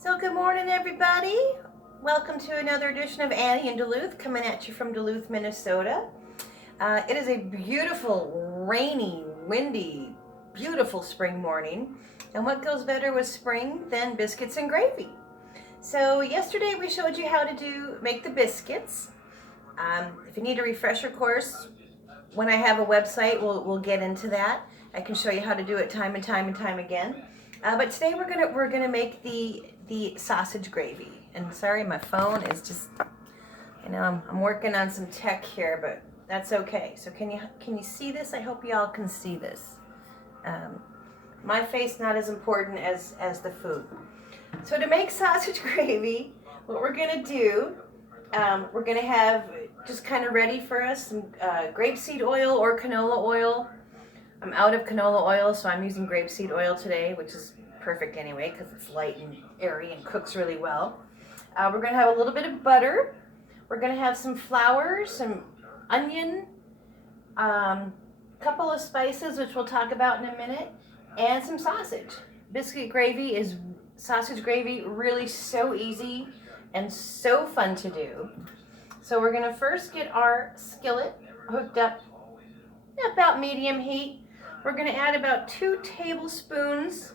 So good morning, everybody. Welcome to another edition of Annie in Duluth, coming at you from Duluth, Minnesota. It is a beautiful, rainy, windy, beautiful spring morning. And what goes better with spring than biscuits and gravy? So yesterday we showed you how to make the biscuits. If you need a refresher course, when I have a website, we'll get into that. I can show you how to do it time and time again. But today we're gonna make the sausage gravy. And sorry, my phone is just, I'm working on some tech here, but that's okay. So can you see this? I hope you all can see this. My face not as important as the food. So to make sausage gravy, what we're gonna do, we're gonna have just kind of ready for us some grapeseed oil or canola oil. I'm out of canola oil, so I'm using grapeseed oil today, which is perfect anyway because it's light and airy and cooks really well. We're going to have a little bit of butter. We're going to have some flour, some onion, couple of spices, which we'll talk about in a minute, and some sausage. Sausage gravy really so easy and so fun to do. So we're going to first get our skillet hooked up about medium heat. We're going to add about 2 tablespoons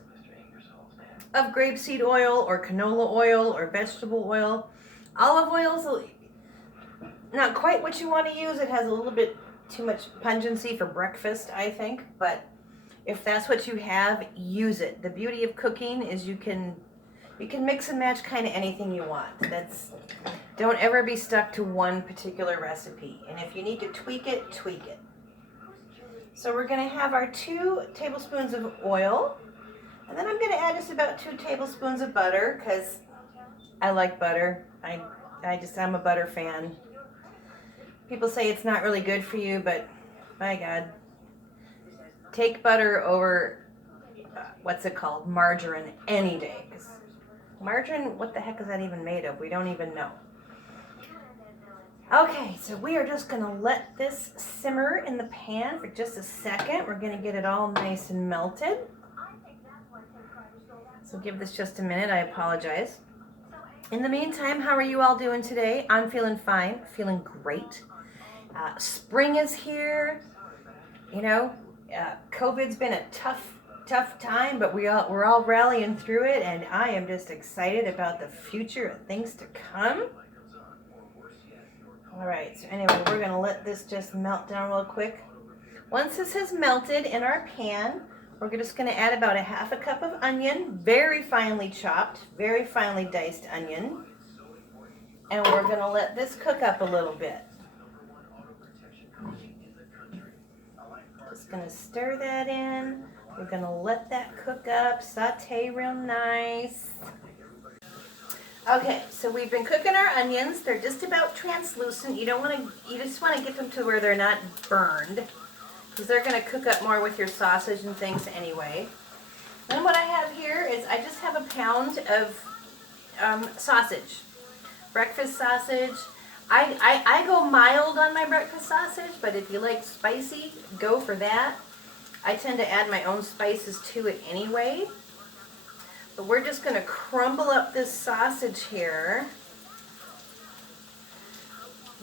of grapeseed oil or canola oil or vegetable oil. Olive oil is not quite what you want to use. It has a little bit too much pungency for breakfast, I think, but if that's what you have, use it. The beauty of cooking is you can mix and match kind of anything you want. Don't ever be stuck to one particular recipe. And if you need to tweak it, tweak it. So we're going to have our 2 tablespoons of oil. And then I'm going to add just about 2 tablespoons of butter because I like butter. I'm a butter fan. People say it's not really good for you, but my God. Take butter over, margarine any day. 'Cause margarine, what the heck is that even made of? We don't even know. Okay, so we are just going to let this simmer in the pan for just a second. We're going to get it all nice and melted. So give this just a minute. I apologize. In the meantime, how are you all doing today? I'm feeling fine, feeling great. Spring is here. COVID's been a tough time, but we're all rallying through it, and I am just excited about the future of things to come. All right, so anyway, we're going to let this just melt down real quick. Once this has melted in our pan, we're just going to add about 1/2 cup of onion, very finely chopped, very finely diced onion. And we're going to let this cook up a little bit. Just going to stir that in. We're going to let that cook up, saute real nice. Okay, so we've been cooking our onions. They're just about translucent. You just want to get them to where they're not burned, because they're going to cook up more with your sausage and things anyway. Then what I have here is I just have a pound of sausage, breakfast sausage. I go mild on my breakfast sausage, but if you like spicy, go for that. I tend to add my own spices to it anyway. But we're just going to crumble up this sausage here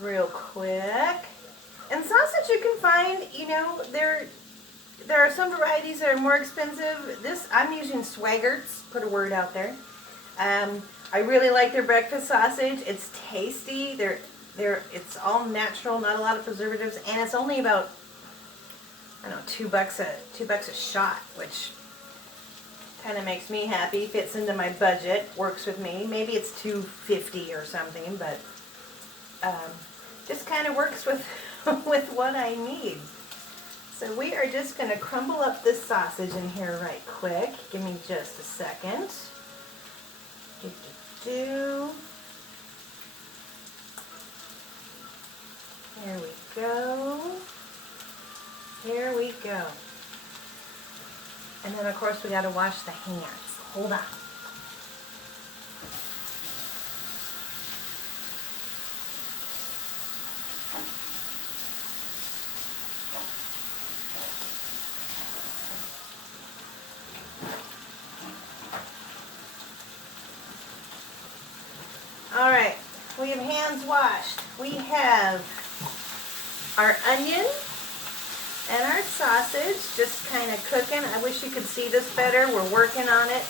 real quick. And sausage you can find, there are some varieties that are more expensive. I'm using Swaggert's, put a word out there. I really like their breakfast sausage. It's tasty. It's all natural, not a lot of preservatives, and it's only about, $2 a shot, which kind of makes me happy, fits into my budget, works with me. Maybe it's $2.50 or something, but just kind of works with with what I need. So we are just going to crumble up this sausage in here right quick. Give me just a second. Here we go. Here we go. And then, of course, we got to wash the hands. Hold on. pans washed, we have our onion and our sausage just kind of cooking. I wish you could see this better. We're working on it.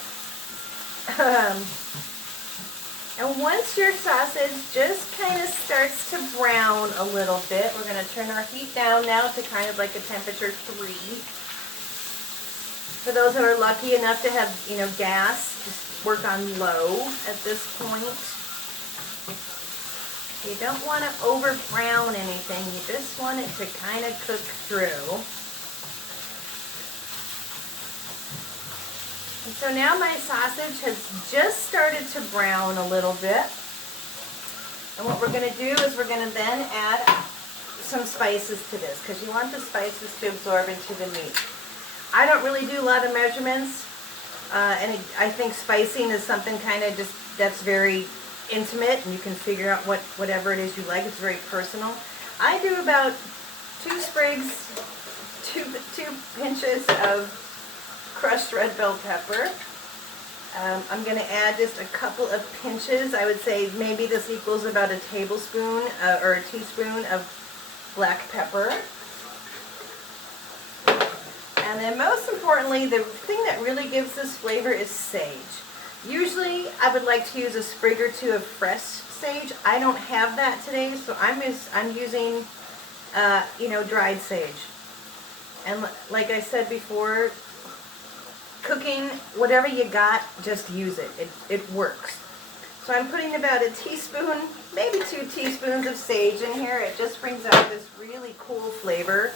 And once your sausage just kind of starts to brown a little bit, we're going to turn our heat down now to kind of like a temperature 3. For those that are lucky enough to have, gas, just work on low at this point. You don't want to over brown anything. You just want it to kind of cook through. And so now my sausage has just started to brown a little bit. And what we're going to do is we're going to then add some spices to this, because you want the spices to absorb into the meat. I don't really do a lot of measurements, and I think spicing is something kind of just that's very intimate, and you can figure out whatever it is you like. It's very personal. I do about 2 pinches of crushed red bell pepper. I'm going to add just a couple of pinches. I would say maybe this equals about a tablespoon or a teaspoon of black pepper. And then most importantly, the thing that really gives this flavor is sage. Usually I would like to use a sprig or 2 of fresh sage. I don't have that today, so I'm using dried sage. And like I said before, cooking, whatever you got, just use it. It works. So I'm putting about a teaspoon, maybe 2 teaspoons of sage in here. It just brings out this really cool flavor.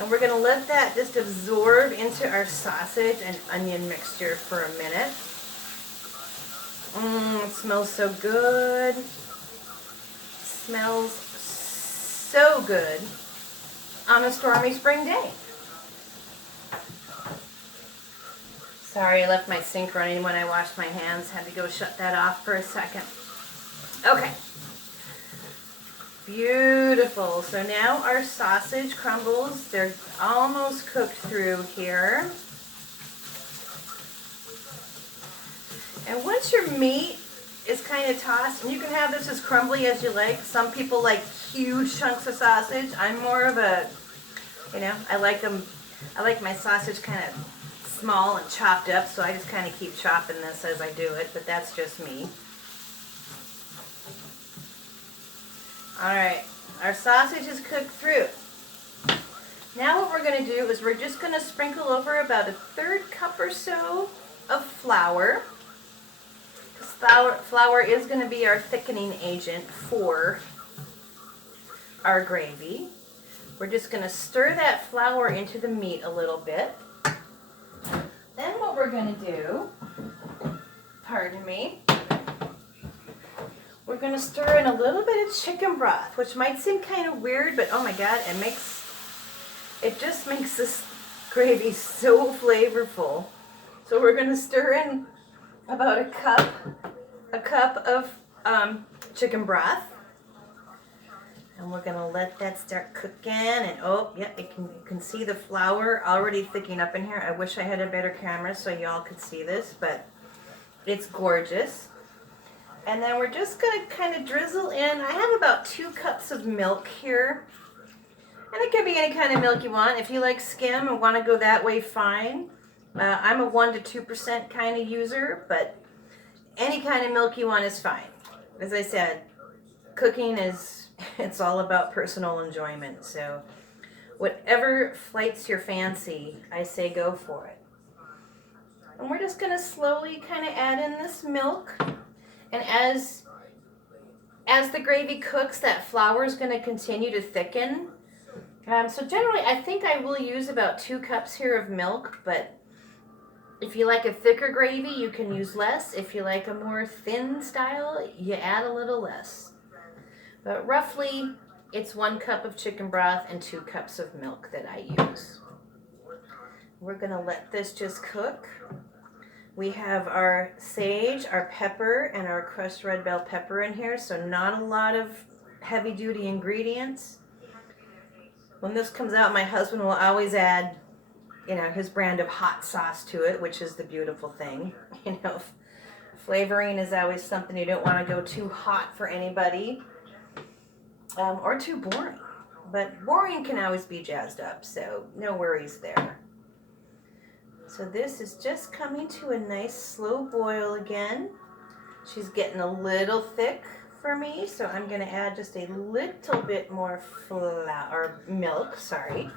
And we're going to let that just absorb into our sausage and onion mixture for a minute. It smells so good. Smells so good on a stormy spring day. Sorry, I left my sink running when I washed my hands. Had to go shut that off for a second. Okay. Beautiful. So now our sausage crumbles. They're almost cooked through here. And once your meat is kind of tossed, and you can have this as crumbly as you like. Some people like huge chunks of sausage. I'm more of a, I like my sausage kind of small and chopped up, so I just kind of keep chopping this as I do it, but that's just me. Alright, our sausage is cooked through. Now what we're going to do is we're just going to sprinkle over about a 1/3 cup or so of flour. Flour is going to be our thickening agent for our gravy. We're just going to stir that flour into the meat a little bit. Then what we're going to do, pardon me, we're going to stir in a little bit of chicken broth, which might seem kind of weird, but oh my god, it just makes this gravy so flavorful. So we're going to stir in about a cup of chicken broth. And we're going to let that start cooking. And oh, yeah, you can see the flour already thickening up in here. I wish I had a better camera so y'all could see this, but it's gorgeous. And then we're just going to kind of drizzle in. I have about 2 cups of milk here. And it could be any kind of milk you want. If you like skim and want to go that way, fine. I'm a 1 to 2% kind of user, but any kind of milk you want is fine. As I said, cooking it's all about personal enjoyment. So whatever flights your fancy, I say go for it. And we're just going to slowly kind of add in this milk. And as the gravy cooks, that flour is going to continue to thicken. So generally, I think I will use about 2 cups here of milk, but if you like a thicker gravy, you can use less. If you like a more thin style, you add a little less. But roughly, it's 1 cup of chicken broth and 2 cups of milk that I use. We're going to let this just cook. We have our sage, our pepper, and our crushed red bell pepper in here, so not a lot of heavy-duty ingredients. When this comes out, my husband will always add, his brand of hot sauce to it, which is the beautiful thing. Flavoring is always something you don't want to go too hot for anybody, or too boring. But boring can always be jazzed up, so no worries there. So this is just coming to a nice slow boil again. She's getting a little thick for me, so I'm going to add just a little bit more milk, sorry.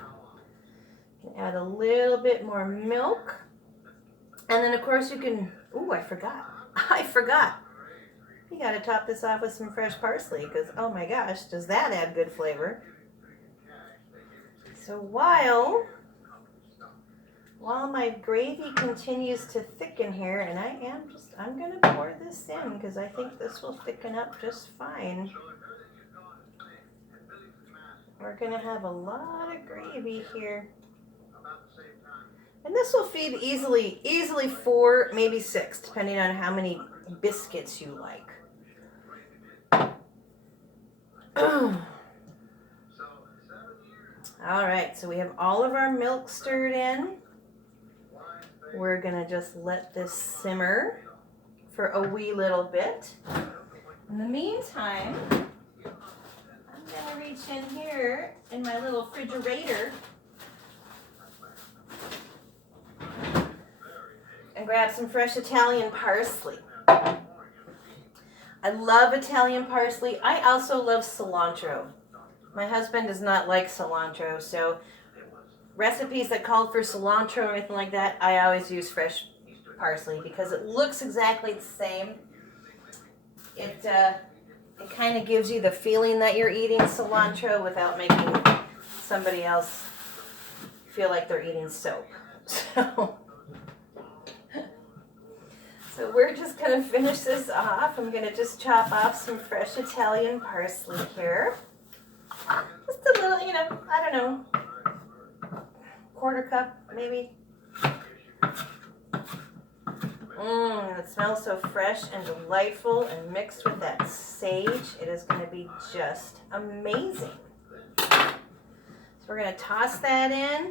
Add a little bit more milk. And then of course you can, ooh, I forgot. You got to top this off with some fresh parsley, because oh my gosh, does that add good flavor. So while my gravy continues to thicken here, and I'm going to pour this in because I think this will thicken up just fine. We're going to have a lot of gravy here. And this will feed easily 4, maybe 6, depending on how many biscuits you like. All right, so we have all of our milk stirred in. We're going to just let this simmer for a wee little bit. In the meantime, I'm going to reach in here in my little refrigerator and grab some fresh Italian parsley. I love Italian parsley. I also love cilantro. My husband does not like cilantro, so recipes that call for cilantro or anything like that, I always use fresh parsley because it looks exactly the same. It kind of gives you the feeling that you're eating cilantro without making somebody else feel like they're eating soap. So we're just going to finish this off. I'm going to just chop off some fresh Italian parsley here. Just a little, I don't know, 1/4 cup maybe. It smells so fresh and delightful, and mixed with that sage, it is going to be just amazing. So we're going to toss that in.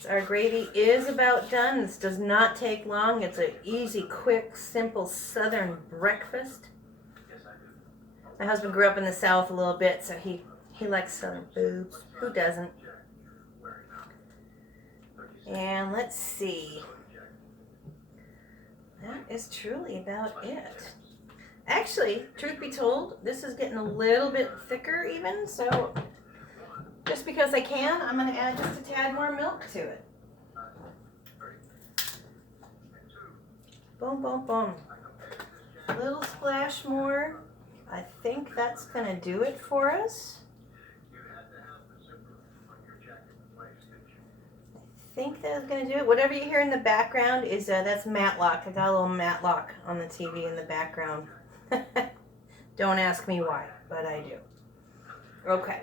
So our gravy is about done. This does not take long. It's an easy, quick, simple Southern breakfast. My husband grew up in the South a little bit, so he likes Southern foods. Who doesn't? And let's see. That is truly about it. Actually, truth be told, this is getting a little bit thicker even, so just because I can, I'm going to add just a tad more milk to it. Boom, boom, boom. A little splash more. I think that's going to do it for us. I think that's going to do it. Whatever you hear in the background is, that's Matlock. I got a little Matlock on the TV in the background. Don't ask me why, but I do. Okay.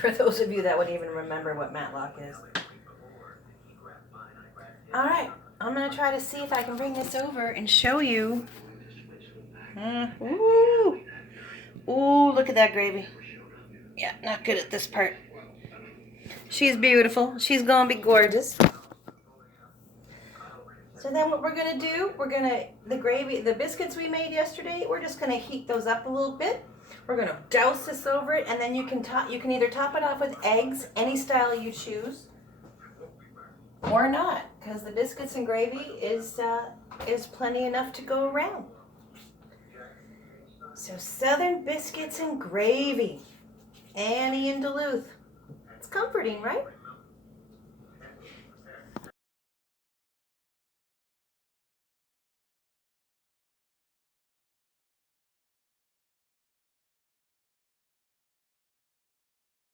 For those of you that would even remember what Matlock is. All right. I'm going to try to see if I can bring this over and show you. Ooh. Ooh, look at that gravy. Yeah, not good at this part. She's beautiful. She's going to be gorgeous. So then what we're going to do, the biscuits we made yesterday, we're just going to heat those up a little bit. We're going to douse this over it, and then you can either top it off with eggs, any style you choose, or not, because the biscuits and gravy is plenty enough to go around. So Southern biscuits and gravy. Annie in Duluth. It's comforting, right?